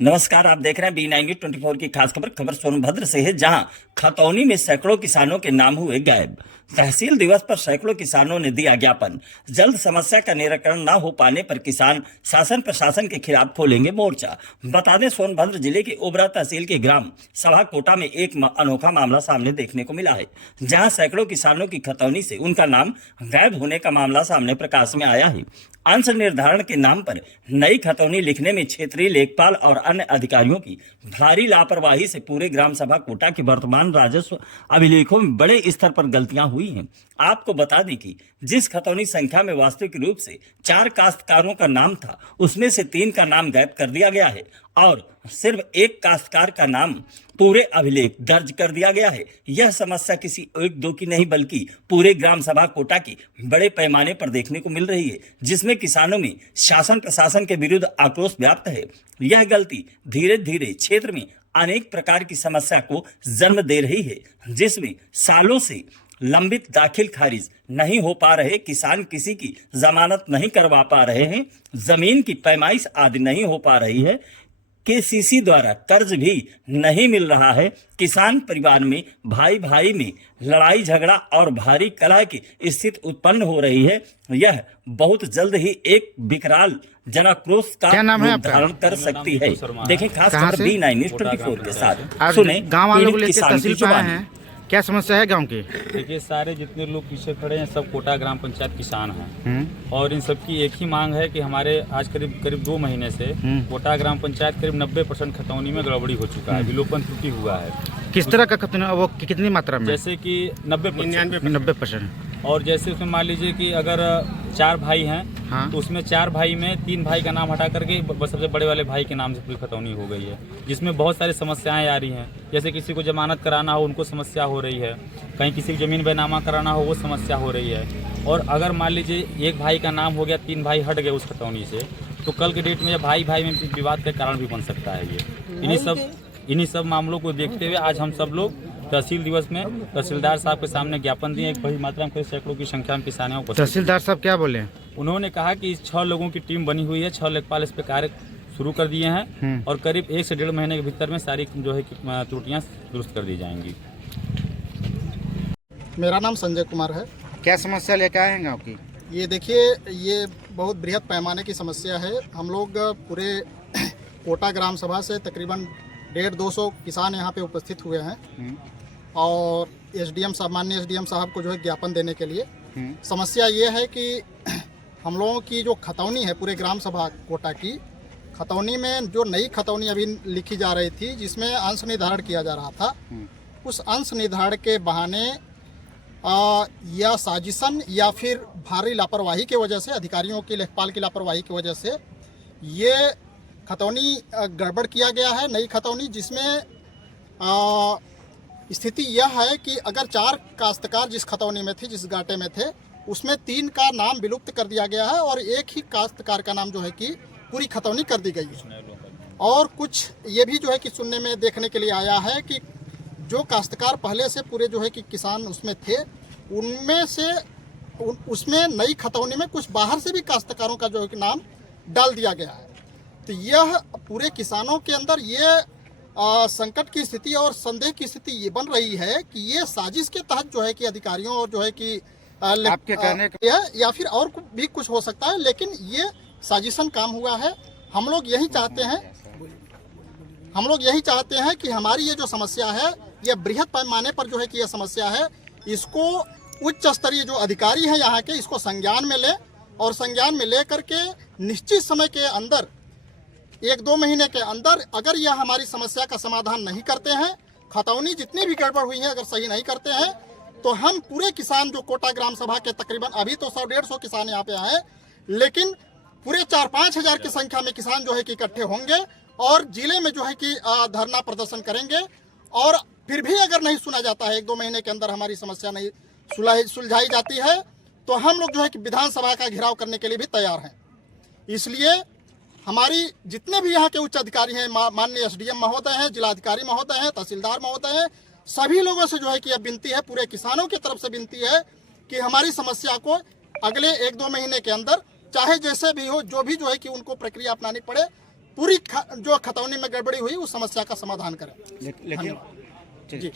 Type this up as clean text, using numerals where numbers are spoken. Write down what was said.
नमस्कार, आप देख रहे हैं B9 न्यूज़ 24 की खास खबर सोनभद्र से है, जहां खतौनी में सैकड़ों किसानों के नाम हुए गायब। तहसील दिवस पर सैकड़ों किसानों ने दिया ज्ञापन। जल्द समस्या का निराकरण न हो पाने पर किसान शासन प्रशासन के खिलाफ खोलेंगे मोर्चा। बता दें, सोनभद्र जिले के ओबरा तहसील के ग्राम सभा कोटा में एक अनोखा मामला सामने देखने को मिला है, जहां सैकड़ों किसानों की खतौनी से उनका नाम गायब होने का मामला सामने प्रकाश में आया है। अंश निर्धारण के नाम पर नई खतौनी लिखने में क्षेत्रीय लेखपाल और अन्य अधिकारियों की भारी लापरवाही से पूरे ग्राम सभा कोटा के वर्तमान राजस्व अभिलेखों में बड़े स्तर पर गलतियां हुई हैं। आपको बता दें कि जिस खतौनी संख्या में वास्तविक रूप से 4 काश्तकारों का नाम था, उसमें से 3 का नाम गायब कर दिया गया है और सिर्फ 1 काश्तकार का नाम पूरे अभिलेख दर्ज कर दिया गया है। यह समस्या किसी 1-2 की नहीं बल्कि पूरे ग्राम सभा कोटा की बड़े पैमाने पर देखने को मिल रही है, जिसमें किसानों में शासन प्रशासन के विरुद्ध आक्रोश व्याप्त है। यह गलती धीरे धीरे क्षेत्र में अनेक प्रकार की समस्या को जन्म दे रही है, जिसमें सालों से लंबित दाखिल खारिज नहीं हो पा रहे, किसान किसी की जमानत नहीं करवा पा रहे हैं, जमीन की पैमाइश आदि नहीं हो पा रही है, KCC द्वारा कर्ज भी नहीं मिल रहा है। किसान परिवार में भाई भाई में लड़ाई झगड़ा और भारी कलह की स्थिति उत्पन्न हो रही है। यह बहुत जल्द ही एक विकराल जनाक्रोश का रूप धारण कर सकती है। देखें खास खबर B9 न्यूज़ 24 के साथ। सुने गाँव वालों को लेकर किसान की जुबानी। क्या समस्या है गांव की? देखिए, सारे जितने लोग पीछे खड़े हैं सब कोटा ग्राम पंचायत किसान हैं और इन सबकी एक ही मांग है कि हमारे आज करीब 2 महीने से कोटा ग्राम पंचायत करीब 90% खतौनी में गड़बड़ी हो चुका है, विलोपन त्रुटि हुआ है। किस तरह का खतौनी, वो कितनी मात्रा में? जैसे कि 90%। और जैसे उसमें मान लीजिए कि अगर 4 भाई हैं, हाँ, तो उसमें 4 भाई में 3 भाई का नाम हटा करके बस सबसे बड़े वाले भाई के नाम से पूरी खतौनी हो गई है, जिसमें बहुत सारी समस्याएं आ रही हैं। जैसे किसी को जमानत कराना हो उनको समस्या हो रही है, कहीं किसी की ज़मीन बैनामा कराना हो वो समस्या हो रही है। और अगर मान लीजिए एक भाई का नाम हो गया, 3 भाई हट गए उस खतौनी से, तो कल के डेट में भाई भाई में विवाद का कारण भी बन सकता है। ये इन्हीं सब मामलों को देखते हुए आज हम सब लोग तहसील दिवस में तहसीलदार साहब के सामने ज्ञापन दिए। एक बड़ी मात्रा में सैकड़ों की संख्या में किसानों को। तहसीलदार साहब क्या बोले? उन्होंने कहा कि 6 लोगों की टीम बनी हुई है, 6 लेखपाल इस पे कार्य शुरू कर दिए हैं और करीब 1 से 1.5 महीने के भीतर में सारी जो है त्रुटियां दुरुस्त कर दी जाएंगी। मेरा नाम संजय कुमार है। क्या समस्या लेकर आए हैं गाँव की? ये देखिए, ये बहुत बृहद पैमाने की समस्या है। हम लोग पूरे कोटा ग्राम सभा से तकरीबन 150-200 किसान यहाँ पे उपस्थित हुए हैं और माननीय एसडीएम साहब को जो है ज्ञापन देने के लिए। समस्या ये है कि हम लोगों की जो खतौनी है पूरे ग्राम सभा कोटा की, खतौनी में जो नई खतौनी अभी लिखी जा रही थी, जिसमें अंश निर्धारण किया जा रहा था, उस अंश निर्धारण के बहाने या साजिशन या फिर भारी लापरवाही की वजह से, अधिकारियों की लेखपाल की लापरवाही की वजह से ये खतौनी गड़बड़ किया गया है, नई खतौनी, जिसमें स्थिति यह है कि अगर 4 काश्तकार जिस खतौनी में थे, जिस गाटे में थे, उसमें 3 का नाम विलुप्त कर दिया गया है और एक ही काश्तकार का नाम जो है कि पूरी खतौनी कर दी गई है। और कुछ ये भी जो है कि सुनने में देखने के लिए आया है कि जो काश्तकार पहले से पूरे जो है कि किसान उसमें थे, उनमें से उसमें नई खतौनी में कुछ बाहर से भी काश्तकारों का जो है कि नाम डाल दिया गया है। तो यह पूरे किसानों के अंदर ये संकट की स्थिति और संदेह की स्थिति ये बन रही है कि ये साजिश के तहत जो है कि अधिकारियों और जो है कि आपके कहने या फिर और भी कुछ हो सकता है, लेकिन ये साजिशन काम हुआ है। हम लोग यही चाहते हैं कि हमारी ये जो समस्या है, ये बृहद पैमाने पर जो है कि ये समस्या है, इसको उच्च स्तरीय जो अधिकारी हैं यहाँ के, इसको संज्ञान में ले और संज्ञान में ले करके निश्चित समय के अंदर 1-2 महीने के अंदर अगर यह हमारी समस्या का समाधान नहीं करते हैं, खतौनी जितनी भी गड़बड़ हुई है अगर सही नहीं करते हैं, तो हम पूरे किसान जो कोटा ग्राम सभा के तकरीबन अभी तो 100-150 किसान यहाँ पे आए, लेकिन पूरे 4-5 हज़ार की संख्या में किसान जो है कि इकट्ठे होंगे और जिले में जो है कि धरना प्रदर्शन करेंगे। और फिर भी अगर नहीं सुना जाता है, 1-2 महीने के अंदर हमारी समस्या नहीं सुलझाई जाती है, तो हम लोग जो है कि विधानसभा का घेराव करने के लिए भी तैयार हैं। इसलिए हमारी जितने भी यहाँ के उच्च अधिकारी हैं, माननीय एसडीएम महोदय हैं, जिलाधिकारी महोदय हैं, तहसीलदार महोदय हैं, सभी लोगों से जो है कि यह विनती है, पूरे किसानों की तरफ से विनती है कि हमारी समस्या को अगले 1-2 महीने के अंदर, चाहे जैसे भी हो, जो भी जो है कि उनको प्रक्रिया अपनानी पड़े, पूरी जो खतौनी में गड़बड़ी हुई उस समस्या का समाधान करें। लेकिन धन्यवाद। ठीक। जी।